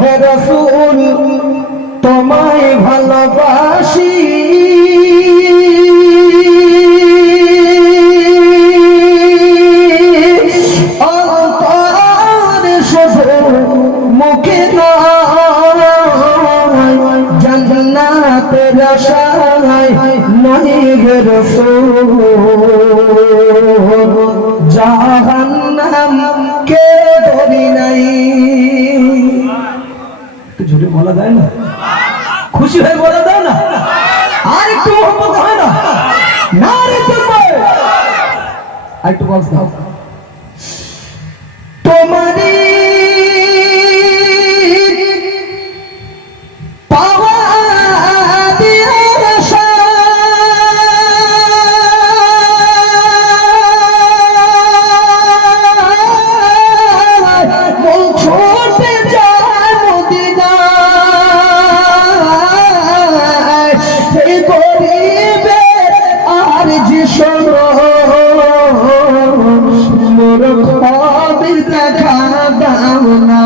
হে রাসূল তোমায় ভালোবাসি অন্তরে শুধু মুখে নয় জান্নাতের আশায় নয় হে রাসূল জাহান্নাম কে ডরি নাই। জোরে বলা যায় না? খুশি হয়ে বলা যায় না? আর একটু মোহব্বত হয় না? না রে তোমার আর একটু বল দাও তোমারই পাওয়া দিয়ে আশা মন ছুটে যায় মদিনায় সেই গরিবে আর যে শোনো মোর খবর দেখা দাও না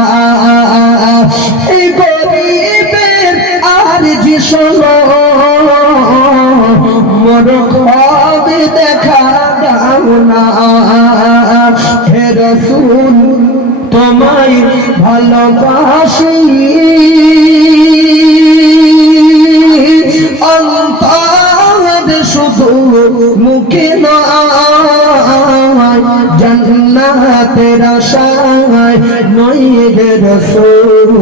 এই গরিবের আর যে শোনো মোর খবর দেখা দাও না। হে রাসূল তোমায় ভালোবাসি অন্তর শুধু মুখে নয় জান্নাতের আশায় নয় হে রাসূল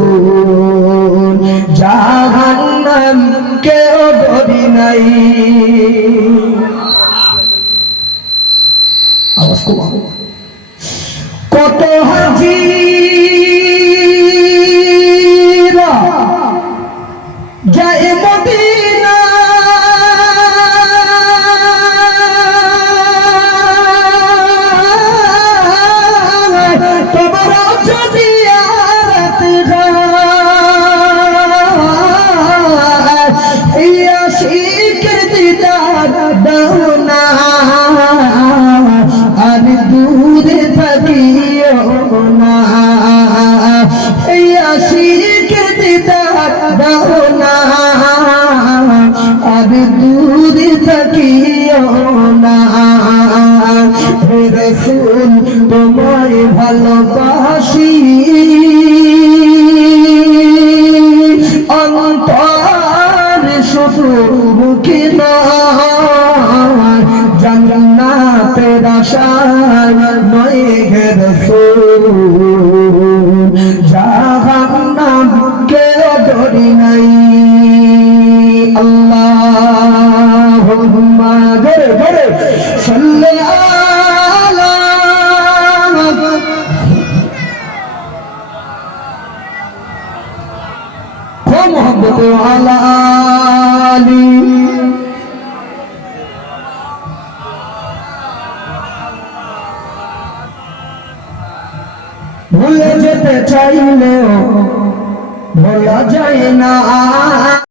জাহান্নাম কেউ ডরি নাই। আওয়াজ কমাও। কত হাজিরা যায় মদিনা তোমরা যদি আরাত যায় আশিকের দিদার দাও না আর দূরে থাকিও না এই আশিকের দিদার দাও না আর দূরে থাকিও না। হে রাসূল তোমায় ভালোবাসি অন্তর শুধু মুখে নয় জান্নাতের আশায় নয় হে রাসূল জাহান্নাম কেউ ডরি নাই। আল্লাহুম্মা জোরে জোরে সাল্লি আলা মুহাম্মদ ওয়া আলা আলি ভুলে যেতে চাইলেও ভোলা যায় না।